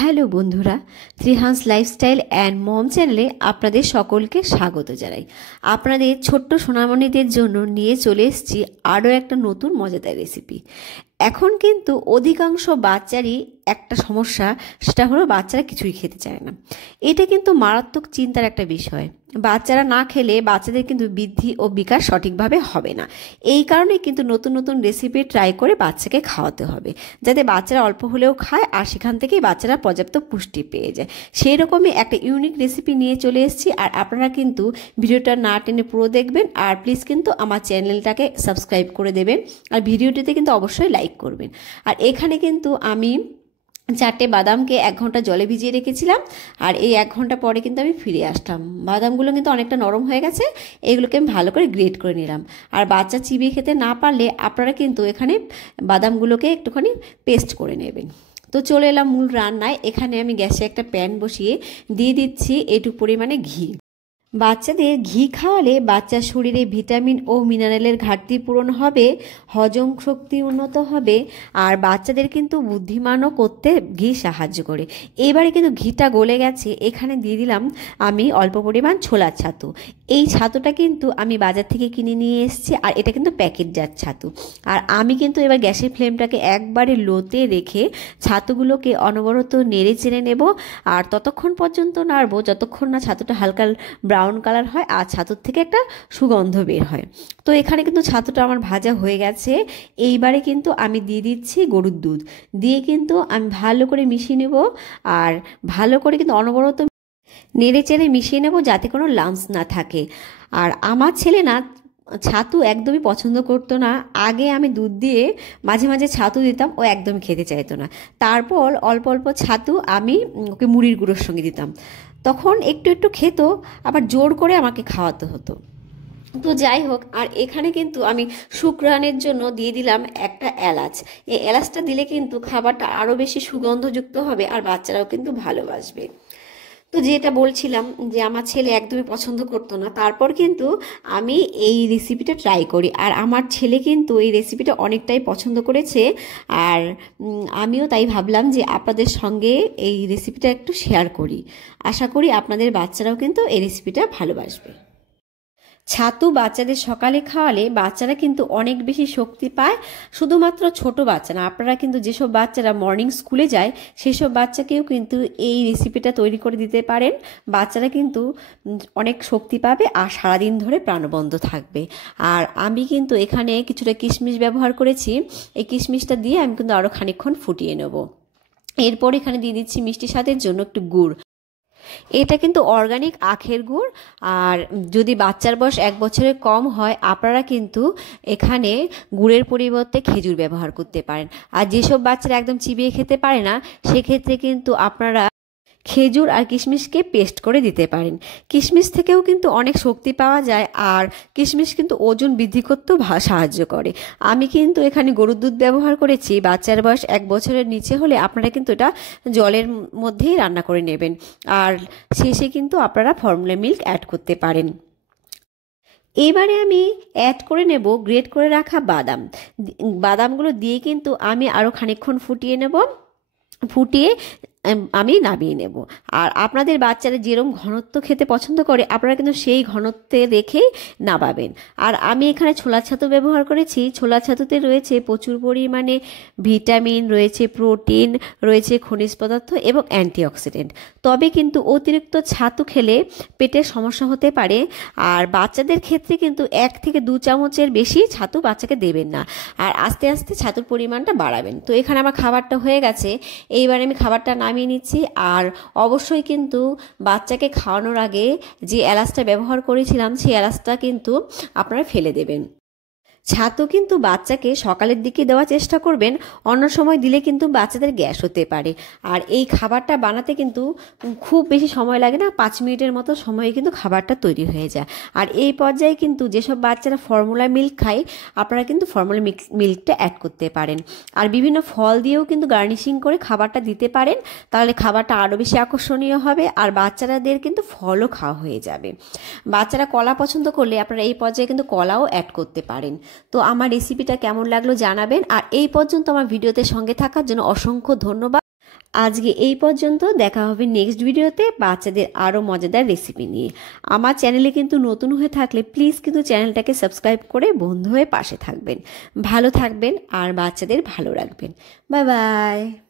Hello বন্ধুরা, Trihans lifestyle and mom চ্যানেলে আপনাদের সকলকে স্বাগত জানাই। আপনাদের ছোট্ট সোনামণিদের জন্য নিয়ে চলে এসেছি আরও একটা নতুন মজাদার রেসিপি। এখন কিন্তু অধিকাংশ বাচ্চারই একটা সমস্যা, সেটা হলো বাচ্চারা কিছুই খেতে চায় না। এটা কিন্তু মারাত্মক চিন্তার একটা বিষয়। বাচ্চারা না খেলে বাচ্চাদের কিন্তু বৃদ্ধি ও বিকাশ সঠিকভাবে হবে না। এই কারণে কিন্তু নতুন নতুন রেসিপি ট্রাই করে বাচ্চাকে খাওয়াতে হবে, যাতে বাচ্চারা অল্প হলেও খায় আর সেখান থেকেই বাচ্চারা পর্যাপ্ত পুষ্টি পেয়ে যায়। সেই রকমই একটা ইউনিক রেসিপি নিয়ে চলে এসেছি। আর আপনারা কিন্তু ভিডিওটা না টেনে পুরো দেখবেন, আর প্লিজ কিন্তু আমার চ্যানেলটাকে সাবস্ক্রাইব করে দেবেন, আর ভিডিওটিতে কিন্তু অবশ্যই লাইক করবেন। আর এখানে কিন্তু আমি 4টে বাদামকে 1 ঘন্টা জলে ভিজিয়ে রেখেছিলাম, আর এই 1 ঘন্টা পরে কিন্তু আমি ফিরে আসলাম। বাদামগুলো কিন্তু অনেকটা নরম হয়ে গেছে, এগুলোকে আমি ভালো করে গ্রেট করে নিলাম। আর বাচ্চা চিবিয়ে খেতে না পারলে আপনারা কিন্তু এখানে বাদামগুলোকে একটুখানি পেস্ট করে নেবেন। তো চলে এলাম মূল রান্নায়। এখানে আমি গ্যাসে একটা প্যান বসিয়ে দিয়ে দিচ্ছি একটু পরিমাণে ঘি। বাচ্চাদের ঘি খাওয়ালে বাচ্চার শরীরে ভিটামিন ও মিনারেলের ঘাটতি পূরণ হবে, হজম শক্তি উন্নত হবে, আর বাচ্চাদের কিন্তু বুদ্ধিমানও করতে ঘি সাহায্য করে। এবারে কিন্তু ঘিটা গলে গেছে, এখানে দিয়ে দিলাম আমি অল্প পরিমাণ ছোলার ছাতু। এই ছাতুটা কিন্তু আমি বাজার থেকে কিনে নিয়ে এসেছি, আর এটা কিন্তু প্যাকেটজাত ছাতু। আর আমি কিন্তু এবার গ্যাসের ফ্লেমটাকে একবারে লোতে রেখে ছাতুগুলোকে অনবরত নেড়ে চেড়ে নেব, আর ততক্ষণ পর্যন্ত নাড়বো যতক্ষণ না ছাতুটা হালকা ব্রাউন কালার হয় আর ছাতুর থেকে একটা সুগন্ধ বের হয়। তো এখানে কিন্তু ছাতুটা আমার ভাজা হয়ে গেছে। এইবারে কিন্তু আমি দিয়ে দিচ্ছি গরুর দুধ, দিয়ে কিন্তু আমি ভালো করে মিশিয়ে নেব, আর ভালো করে কিন্তু অনবরত নেড়ে চেড়ে মিশিয়ে নেব যাতে কোনো লাম্পস না থাকে। আর আমার ছেলে না ছাতু একদমই পছন্দ করতো না। আগে আমি দুধ দিয়ে মাঝে মাঝে ছাতু দিতাম, ও একদমই খেতে চাইতো না। তারপর অল্প অল্প ছাতু আমি ওকে মুড়ির গুঁড়োর সঙ্গে দিতাম, তখন একটু একটু খেত, আবার জোর করে আমাকে খাওয়াতে হতো। তো যাই হোক, আর এখানে কিন্তু আমি শুকরানের জন্য দিয়ে দিলাম একটা এলাচ। এই এলাচটা দিলে কিন্তু খাবারটা আরও বেশি সুগন্ধযুক্ত হবে, আর বাচ্চারাও কিন্তু ভালোবাসবে। তো যেটা বলছিলাম যে আমার ছেলে একদমই পছন্দ করতো না, তারপর কিন্তু আমি এই রেসিপিটা ট্রাই করি, আর আমার ছেলে কিন্তু এই রেসিপিটা অনেকটাই পছন্দ করেছে। আর আমিও তাই ভাবলাম যে আপনাদের সঙ্গে এই রেসিপিটা একটু শেয়ার করি। আশা করি আপনাদের বাচ্চারাও কিন্তু এই রেসিপিটা ভালোবাসবে। ছাতু বাচ্চাদের সকালে খাওয়ালে বাচ্চারা কিন্তু অনেক বেশি শক্তি পায়। শুধুমাত্র ছোট বাচ্চা না, আপনারা কিন্তু যেসব বাচ্চারা মর্নিং স্কুলে যায় সেসব বাচ্চাকেও কিন্তু এই রেসিপিটা তৈরি করে দিতে পারেন। বাচ্চারা কিন্তু অনেক শক্তি পাবে আর সারাদিন ধরে প্রাণবন্ত থাকবে। আর আমি কিন্তু এখানে কিছুটা কিশমিশ ব্যবহার করেছি। এই কিশমিশটা দিয়ে আমি কিন্তু আরও খানিকক্ষণ ফুটিয়ে নেব। এরপর এখানে দিয়ে দিচ্ছি মিষ্টি স্বাদের জন্য একটু গুড়। এটা কিন্তু অর্গানিক আখের গুড়। আর যদি বাচ্চার বয়স 1 বছরের কম হয়, আপনারা কিন্তু এখানে গুড়ের পরিবর্তে খেজুর ব্যবহার করতে পারেন। আর যেসব বাচ্চারা একদম চিবিয়ে খেতে পারে না, সেক্ষেত্রে কিন্তু আপনারা খেজুর আর কিশমিশকে পেস্ট করে দিতে পারেন। কিশমিশ থেকেও কিন্তু অনেক শক্তি পাওয়া যায়, আর কিশমিশ কিন্তু ওজন বৃদ্ধি করতেও সাহায্য করে। আমি কিন্তু এখানে গরুর দুধ ব্যবহার করেছি। বাচ্চার বয়স 1 বছরের নিচে হলে আপনারা কিন্তু এটা জলের মধ্যেই রান্না করে নেবেন, আর শেষে কিন্তু আপনারা ফর্মুলা মিল্ক অ্যাড করতে পারেন। এবারে আমি অ্যাড করে নেব গ্রেট করে রাখা বাদাম। বাদামগুলো দিয়ে কিন্তু আমি আরও খানিকক্ষণ ফুটিয়ে নেব, ফুটিয়ে আমি নামিয়ে নেব। আর আপনাদের বাচ্চারা যেরকম ঘনত্ব খেতে পছন্দ করে আপনারা কিন্তু সেই ঘনত্বে রেখেই নামাবেন। আর আমি এখানে ছোলার ছাতু ব্যবহার করেছি। ছোলার ছাতুতে রয়েছে প্রচুর পরিমাণে ভিটামিন, রয়েছে প্রোটিন, রয়েছে খনিজ পদার্থ এবং অ্যান্টিঅক্সিডেন্ট। তবে কিন্তু অতিরিক্ত ছাতু খেলে পেটের সমস্যা হতে পারে। আর বাচ্চাদের ক্ষেত্রে কিন্তু 1 থেকে 2 চামচের বেশি ছাতু বাচ্চাকে দেবেন না, আর আস্তে আস্তে ছাতুর পরিমাণটা বাড়াবেন। তো এখানে আমার খাবারটা হয়ে গেছে। এইবার আমি খাবারটা নামিয়ে নিচ্ছি। আর অবশ্যই কিন্তু বাচ্চাকে খাওয়ানোর আগে যে এলাচটা ব্যবহার করেছিলাম সেই এলাচটা কিন্তু আপনারা ফেলে দেবেন। ছাতু কিন্তু বাচ্চাকে সকালের দিকে দেওয়ার চেষ্টা করবেন, অন্য সময় দিলে কিন্তু বাচ্চাদের গ্যাস হতে পারে। আর এই খাবারটা বানাতে কিন্তু খুব বেশি সময় লাগে না, 5 মিনিটের মতো সময়ে কিন্তু খাবারটা তৈরি হয়ে যায়। আর এই পর্যায়ে কিন্তু যেসব বাচ্চারা ফর্মুলা মিল্ক খায় আপনারা কিন্তু ফর্মুলা মিল্কটা অ্যাড করতে পারেন। আর বিভিন্ন ফল দিয়েও কিন্তু গার্নিশিং করে খাবারটা দিতে পারেন, তাহলে খাবারটা আরও বেশি আকর্ষণীয় হবে, আর বাচ্চাদের কিন্তু ফলও খাওয়া হয়ে যাবে। বাচ্চারা কলা পছন্দ করলে আপনারা এই পর্যায়ে কিন্তু কলাও অ্যাড করতে পারেন। তো আমার রেসিপিটা কেমন লাগলো জানাবেন, আর এই পর্যন্ত আমার ভিডিওতে সঙ্গে থাকার জন্য অসংখ্য ধন্যবাদ। আজকে এই পর্যন্ত, দেখা হবে নেক্সট ভিডিওতে বাচ্চাদের আরও মজাদার রেসিপি নিয়ে। আমার চ্যানেলে কিন্তু নতুন হয়ে থাকলে প্লিজ কিন্তু চ্যানেলটাকে সাবস্ক্রাইব করে বন্ধু হয়ে পাশে থাকবেন। ভালো থাকবেন আর বাচ্চাদের ভালো রাখবেন। Bye bye.